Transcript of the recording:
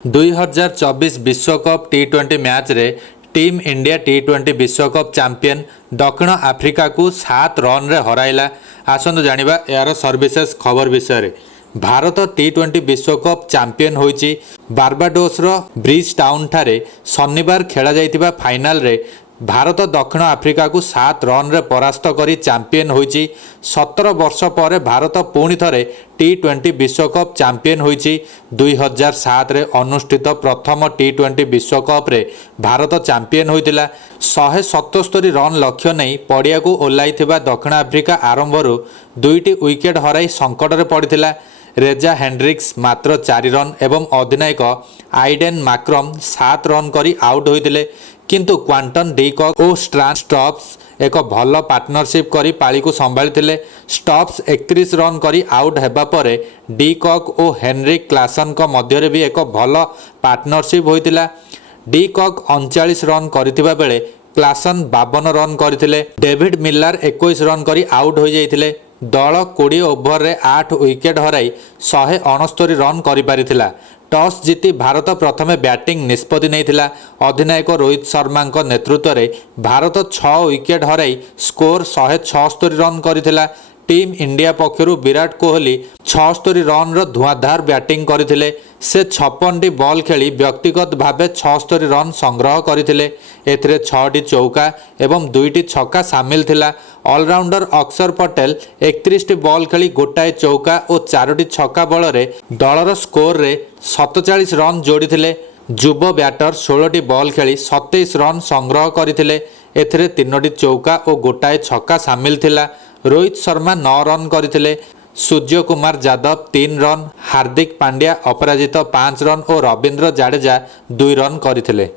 2024 विश्वकप टी20 मैच रे team India टी20 विश्वकप चैंपियन दक्षिण आफ्रिका को 7 रन रे हराइला। आसंतु जानिबा यार सर्विसेस खबर विषय रे। भारत टी20 विश्वकप चैंपियन होइची। बारबाडोस रो ब्रिज टाउन ठारे शनिवार खेला जाइतिबा फाइनल रे भारत दक्षिण आफ्रिका को 7 रन रे परास्त करी चैंपियन होइची। 17 वर्ष पर भारत पुणी थरे टी20 विश्वकप चैंपियन होइची। 2007 रे अनुष्ठित प्रथम टी20 विश्वकप रे भारत चैंपियन होइतिला। 177 रन लक्ष्य नहीं पड़िया को ओह्लाइथिबा दक्षिण आफ्रिका आरंभरू 2टी विकेट हराई संकट रे पड़िथिला। रेजा हेनरिक्स मात्र 4 रन एवं अधिनायक आइडेन माक्रम 7 रन करी आउट होइतिले। किंतु क्वांटन डी कॉक और स्ट्रान स्टॉप्स एक भल पार्टनरशिप करी पाली को संभाली। स्टॉप्स 31 रन करी आउट हेबा परे डी कॉक और हेनरिक क्लासन को मध्य भी एक भल पार्टनरशिप होइतिला। डी कॉक 39 रन करिथिबा बेले क्लासन 52 रन करथिले। डेविड मिलर 21 रन करी आउट हो जाइथिले। दल 20 ओभर रे 8 विकेट हराई 169 रन करि पारिथिला। टॉस जीति भारत प्रथमे बैटिंग निष्पत्ति नैथिला। अधिनायक रोहित शर्मा नेतृत्व में भारत 6 विकेट हराई स्कोर 176 रन करिथिला। टीम इंडिया पक्षरु विराट कोहली 76 रन रो धुआंधार बैटिंग करथिले। से 56टी बॉल खेली व्यक्तिगत भावे 76 रन संग्रह करथिले। एथिरे 6टी चौका एवं 2टी छक्का शामिल थिला। ऑलराउंडर अक्षर पटेल 31टी बॉल खेली गोटाए चौका और 4टी छक्का बल रे दलर स्कोर रे 47 रन जोड़िथिले। युव बैटर 16टी बॉल खेली 27 रन संग्रह करथिले। एथिरे 3टी चौका और गोटाए छक्का शामिल थिला। रोहित शर्मा 9 रन करथिले। सूर्य कुमार यादव 3 रन, हार्दिक पांड्या अपराजित 5 रन और रविंद्र जाडेजा 2 रन करथिले।